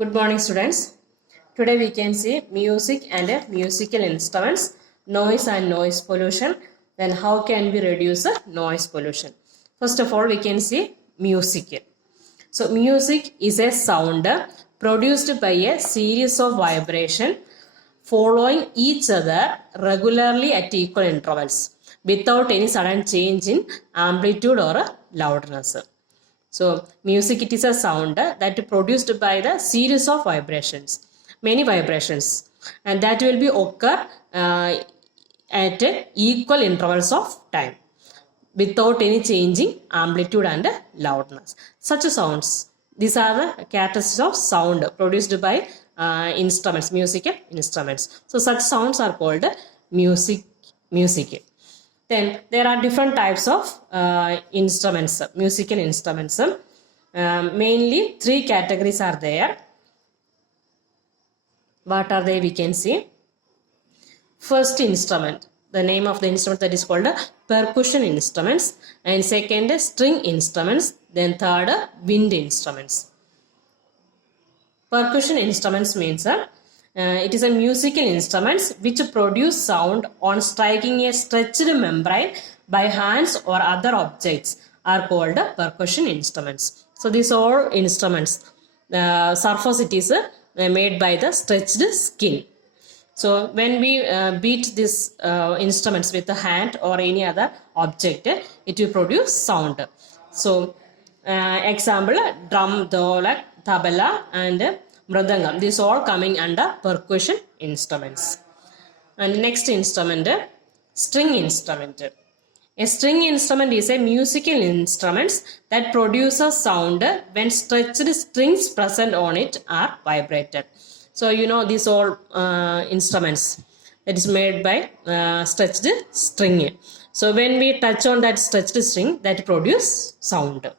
Good morning, students. Today we can see music and musical instruments, noise and noise pollution. Then how can we reduce noise pollution? First of all, we can see music. So music is a sound produced by a series of vibration following each other regularly at equal intervals without any sudden change in amplitude or loudness. So music, it is a sound that is produced by the series of vibrations, many vibrations, and that will be occur at equal intervals of time without any changing amplitude and loudness. Such sounds, these are the characteristics of sound produced by instruments, musical instruments. So such sounds are called music. Then there are different types of instruments, musical instruments. Mainly three categories are there. What are they? We can see. First instrument, the name of the instrument, that is called percussion instruments, and second string instruments, then third wind instruments. Percussion instruments means it is a musical instruments which produce sound on striking a stretched membrane by hands or other objects are called percussion instruments. So these are instruments. Surface, it is made by the stretched skin. So when we beat these instruments with the hand or any other object, it will produce sound. So example, drum, dholak, tabla and mridangam. These all coming under percussion instruments. And next instrument, string instrument. A string instrument is a musical instrument that produces sound when stretched strings present on it are vibrated. So you know these all instruments that is made by stretched string. So when we touch on that stretched string, that produce sound.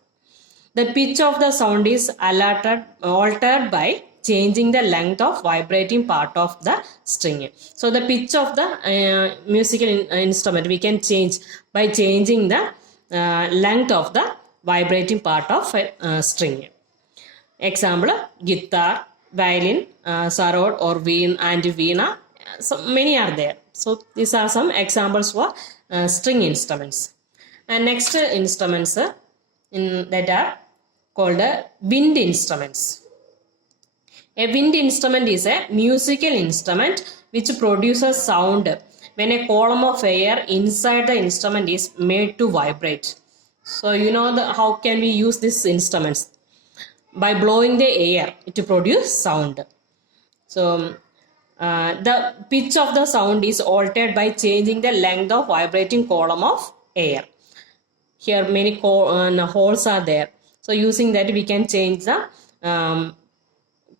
The pitch of the sound is altered by changing the length of vibrating part of the string. So the pitch of the musical instrument we can change by changing the length of the vibrating part of a string. Example, guitar, violin, sarod or veena. So many are there. So these are some examples for string instruments. And next instruments that are called wind instruments. A wind instrument is a musical instrument which produces sound when a column of air inside the instrument is made to vibrate. So you know how can we use these instruments? By blowing the air, it produces sound. So the pitch of the sound is altered by changing the length of vibrating column of air. Here many holes are there. So using that we can change the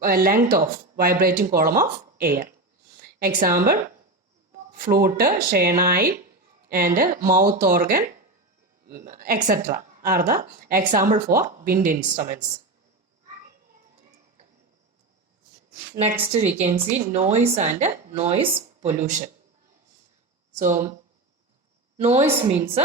length of vibrating column of air. Example, flute, shehnai and mouth organ, etc. are the example for wind instruments. Next we can see noise and noise pollution. So noise means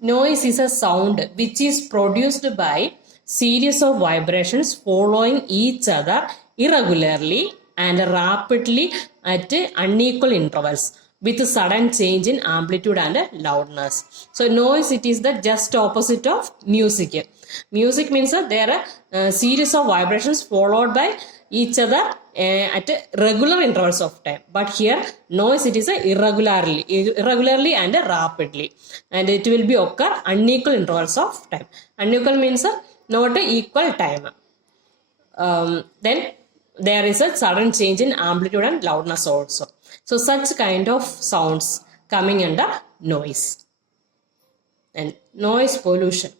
noise is a sound which is produced by series of vibrations following each other irregularly and rapidly at unequal intervals with sudden change in amplitude and loudness. So noise, it is the just opposite of music. Music means there are a series of vibrations followed by each other at regular intervals of time. But here noise, it is irregularly and rapidly, and it will be occur unequal intervals of time. Unequal means not equal time. Then there is a sudden change in amplitude and loudness also. So such kind of sounds coming under noise. And noise pollution.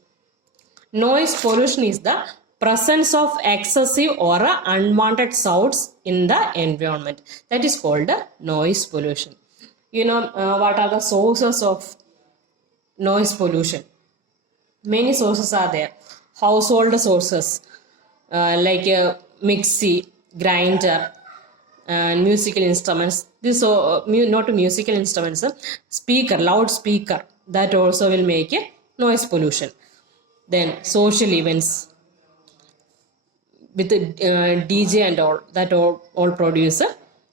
Noise pollution is the presence of excessive or unwanted sounds in the environment. That is called noise pollution. You know what are the sources of noise pollution? Many sources are there. Household sources like mixie, grinder, and musical instruments. This not musical instruments, speaker, loudspeaker, that also will make a noise pollution. Then social events, with DJ and all, that all produce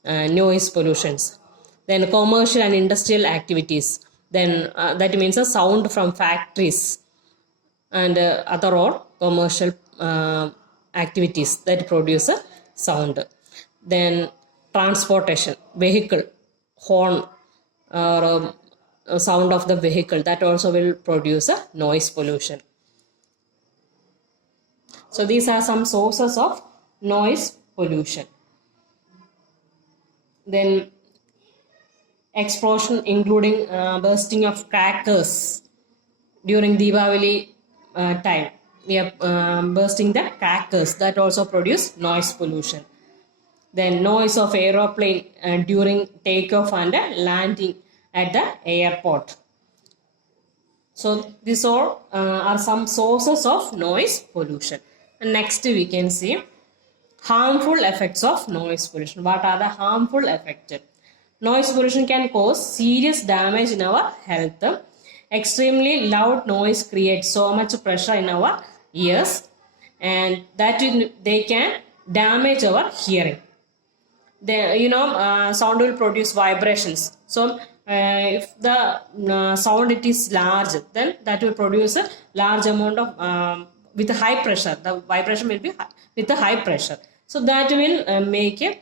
noise pollutions. Then commercial and industrial activities, then that means a sound from factories and other or commercial activities that produce a sound. Then transportation, vehicle, horn, or sound of the vehicle, that also will produce a noise pollution. So these are some sources of noise pollution. Then explosion, including bursting of crackers during Diwali time. We are bursting the crackers, that also produce noise pollution. Then noise of aeroplane during takeoff and landing at the airport. So these all are some sources of noise pollution. And next we can see harmful effects of noise pollution. What are the harmful effects? Noise pollution can cause serious damage in our health. Extremely loud noise creates so much pressure in our ears, and that they can damage our hearing. Sound will produce vibrations. So if the sound it is large, then that will produce a large amount of with a high pressure. The vibration will be with a high pressure. So that will make a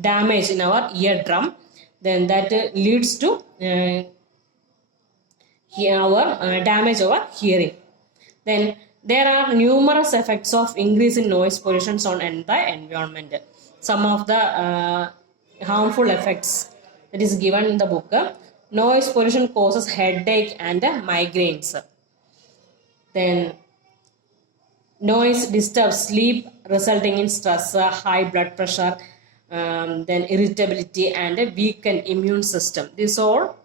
damage in our eardrum. Then that leads to damage our hearing. Then there are numerous effects of increase in noise pollution on the environment. Some of the harmful effects that is given in the book. Noise pollution causes headache and migraines. Then noise disturbs sleep, resulting in stress, high blood pressure, then irritability and a weakened immune system. This all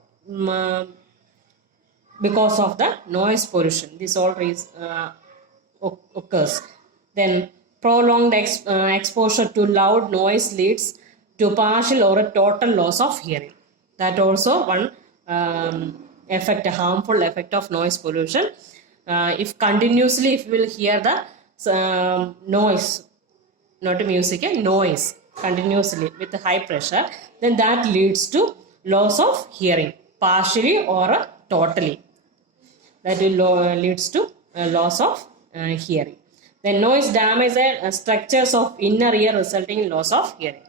because of the noise pollution. This all occurs. Then prolonged exposure to loud noise leads to partial or a total loss of hearing. That also one a harmful effect of noise pollution. If continuously if you will hear the noise, not music, noise continuously with high pressure, then that leads to loss of hearing, partially or totally. That will leads to loss of hearing. Then noise damages structures of inner ear, resulting in loss of hearing.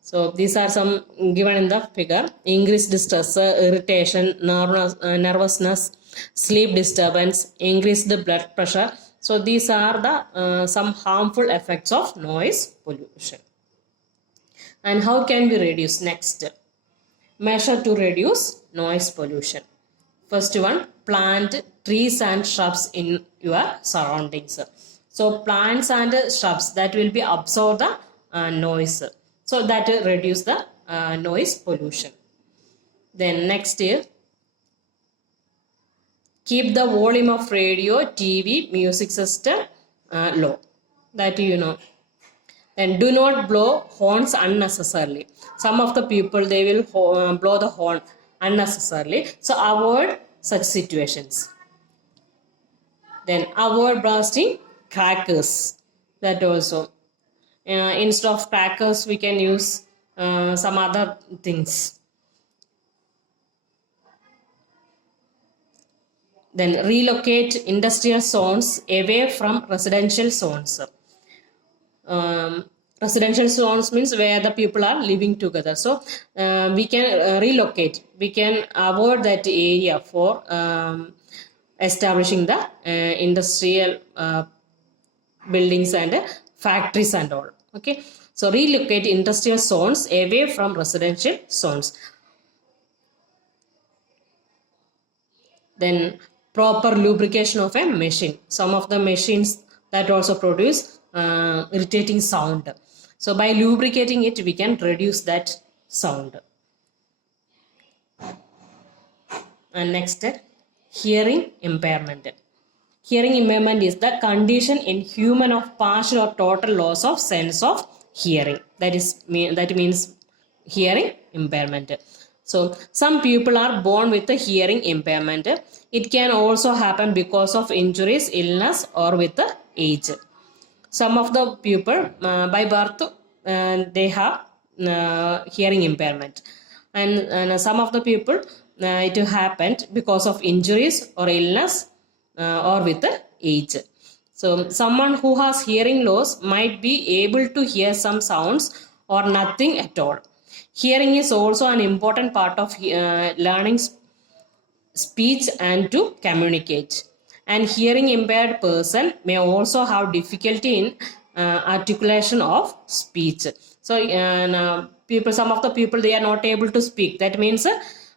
So these are some given in the figure. Increased stress, irritation, nervousness, sleep disturbance, increased blood pressure. So these are the some harmful effects of noise pollution. And how can we reduce? Next, measure to reduce noise pollution. First one, plant trees and shrubs in your surroundings. So plants and shrubs that will be absorb the noise. So that will reduce the noise pollution. Then next is keep the volume of radio, TV, music system low. That you know. Then do not blow horns unnecessarily. Some of the people they will blow the horn unnecessarily. So avoid such situations. Then avoid blasting crackers. That also. Instead of crackers, we can use some other things. Then relocate industrial zones away from residential zones. Residential zones means where the people are living together. So we can relocate. We can avoid that area for establishing the industrial buildings and factories and all. Okay. So relocate industrial zones away from residential zones. Then proper lubrication of a machine. Some of the machines that also produce irritating sound. So by lubricating it, we can reduce that sound. And next, hearing impairment. Hearing impairment is the condition in human of partial or total loss of sense of hearing. That means hearing impairment. So some people are born with a hearing impairment. It can also happen because of injuries, illness, or with age. some of the people by birth they have hearing impairment, and some of the people it happened because of injuries or illness or with the age. So someone who has hearing loss might be able to hear some sounds or nothing at all. Hearing is also an important part of learning speech and to communicate. And hearing impaired person may also have difficulty in articulation of speech. So people, some of the people, they are not able to speak. That means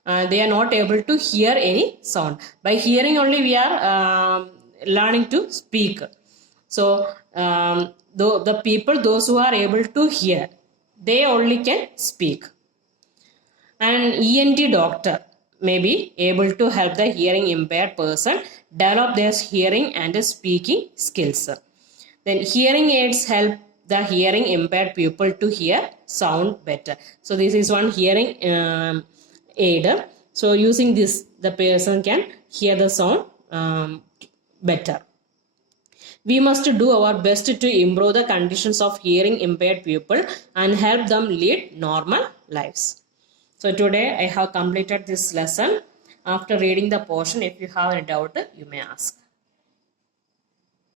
they are not able to hear any sound. By hearing only we are learning to speak. So the people, those who are able to hear, they only can speak. An ENT doctor may be able to help the hearing impaired person develop their hearing and speaking skills. Then hearing aids help the hearing impaired pupil to hear sound better. So this is one hearing aid. So using this, the person can hear the sound better. We must do our best to improve the conditions of hearing impaired people and help them lead normal lives. So today I have completed this lesson. After reading the portion, if you have any doubt, you may ask.